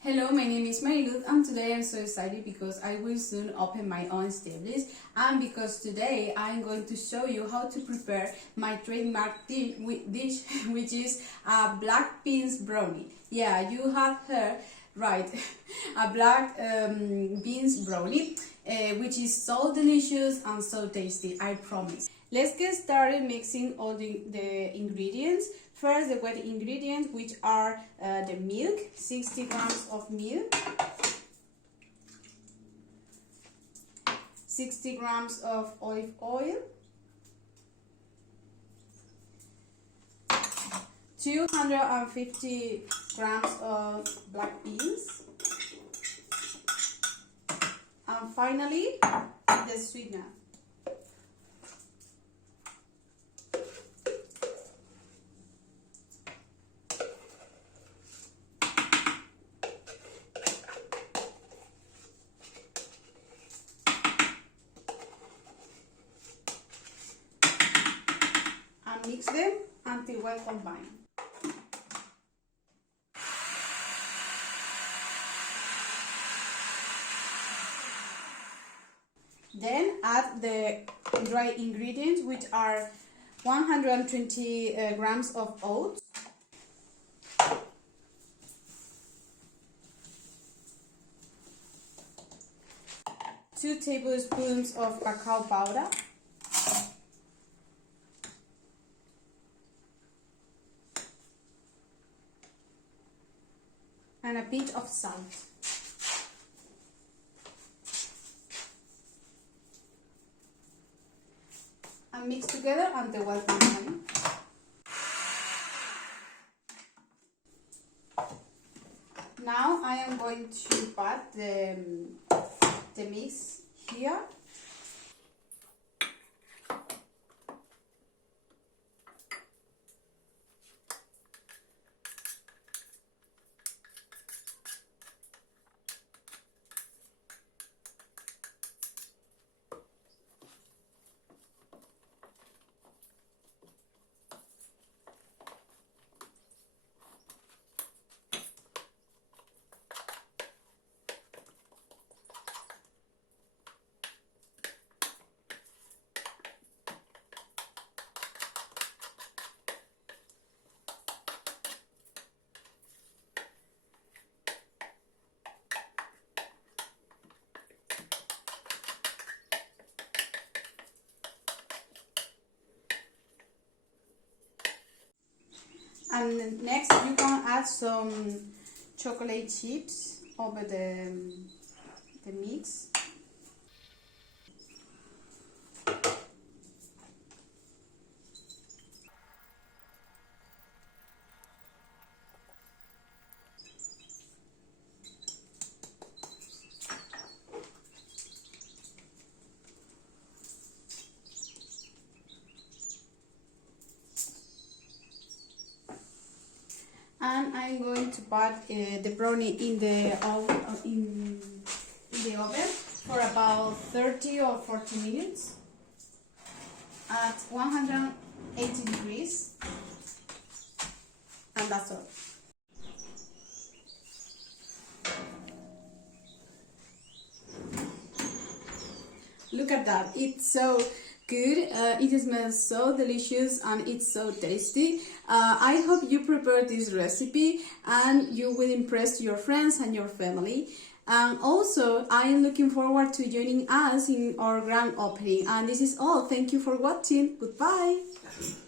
Hello, my name is Mariluz and today I'm so excited because I will soon open my own establishment and because today I'm going to show you how to prepare my trademark dish which is a black beans brownie. Yeah, you have heard right, a black beans brownie which is so delicious and so tasty, I promise. Let's get started mixing all the ingredients. First, the wet ingredients, which are the milk, 60 grams of milk, 60 grams of olive oil, 250 grams of black beans, and finally, the sweetener. And mix them until well combined. Then add the dry ingredients, which are 120 grams of oats, 2 tablespoons of cacao powder, and a pinch of salt. And mix together until well combined. Now I am going to put the mix here. And next you can add some chocolate chips over the mix. And I'm going to put the brownie in the oven for about 30 or 40 minutes at 180 degrees, and that's all. Look at that, it's so good, it smells so delicious and it's so tasty. I hope you prepare this recipe and you will impress your friends and your family. And also, I am looking forward to joining us in our grand opening. And this is all. Thank you for watching. Goodbye.